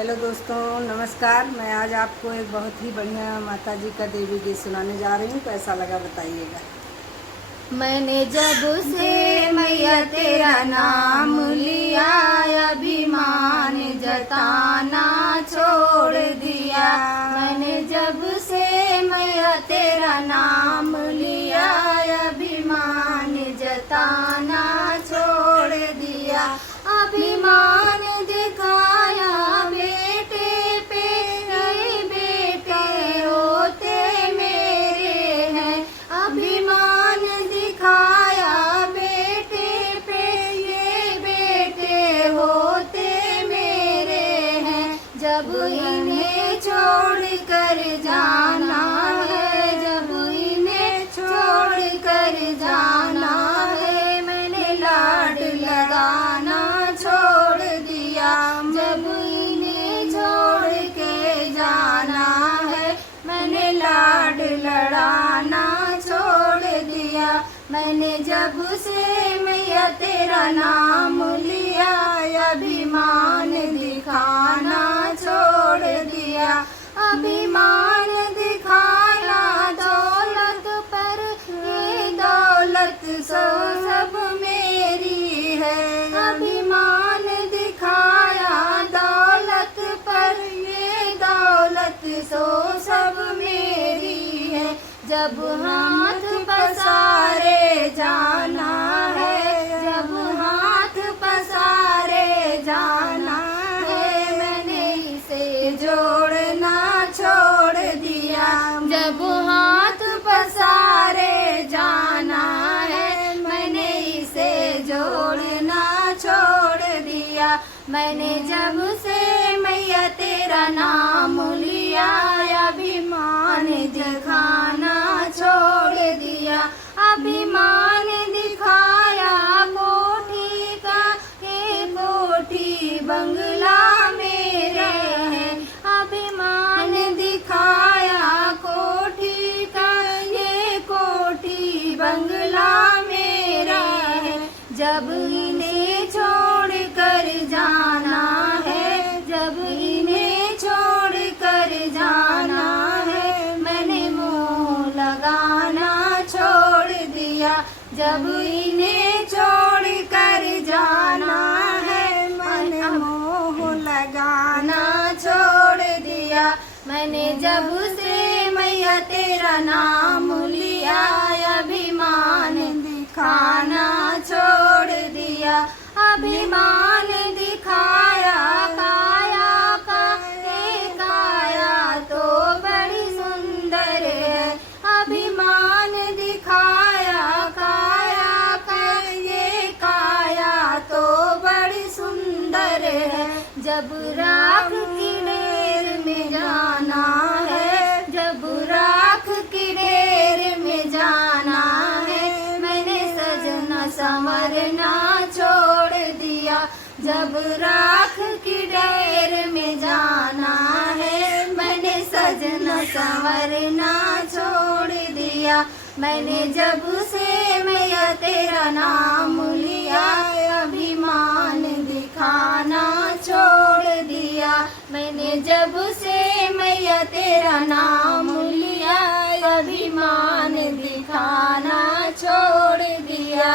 Hello दोस्तों, नमस्कार। मैं आज आपको एक बहुत ही बढ़िया माता जी का देवी गीत सुनाने जा रही हूँ। कैसा लगा बताइएगा। मैंने जब से मैया तेरा नाम लिया, अभिमान जताना छोड़ दिया। मैंने जब से मैया तेरा नाम लिया, अभिमान जताना छोड़ दिया। अभिमान दिखाया बेटे पे, ये बेटे होते मेरे हैं। अभिमान दिखाया बेटे पे, ये बेटे होते मेरे हैं। जब इन्हें छोड़ कर जाना है, जब इन्हें छोड़ कर जाना है, मैंने लाड लगाना छोड़ दिया। जब इन्हें छोड़ के जाना है, मैंने लाड लड़ाना छोड़ दिया। मैंने जब से मैया तेरा नाम लिया, अभिमान दिखाना छोड़ दिया। अभिमान दिखाया दौलत पर, ये दौलत सब मेरी है। अभिमान दिखाया दौलत पर, ये दौलत सब मेरी है। जब हाथ पसारे जाना है, जब हाथ पसारे जाना है, मैंने इसे जोड़ना छोड़ दिया। जब हाथ पसारे जाना है, मैंने इसे जोड़ना छोड़ दिया। मैंने जब से मैया तेरा नाम लिया, अभिमान दिखाना छोड़ दिया। अभिमान दिखाया कोठी का, ये कोठी बंगला मेरे है। अभिमान दिखाया कोठी का, ये कोठी बंगला मेरा है। जब इन्हें छोड़ कर जाना है, जब इन्हें छोड़ कर जाना है, मैंने मोह लगाना छोड़ दिया। जब इन्हें छोड़ कर जाना है, मैंने मोह लगाना छोड़ दिया। मैंने जब से मैया तेरा नाम लिया, अभिमान दिखाना छोड़ दिया। अभिमान दिखाया काया का, ये काया तो बड़ी सुंदर है। अभिमान दिखाया काया का, ये काया तो बड़ी सुंदर है। जब राख की ढेर में जाना है, जब राख की ढेर में जाना है, मैंने सजना संवरना छोड़ दिया। जब राख की ढेर में जाना है, मैंने सजना संवरना छोड़ दिया। मैंने जब से मैया तेरा नाम लिया, अभिमान दिखाना छोड़ दिया। मैंने जब से मैया तेरा नाम लिया, अभिमान दिखाना छोड़ दिया।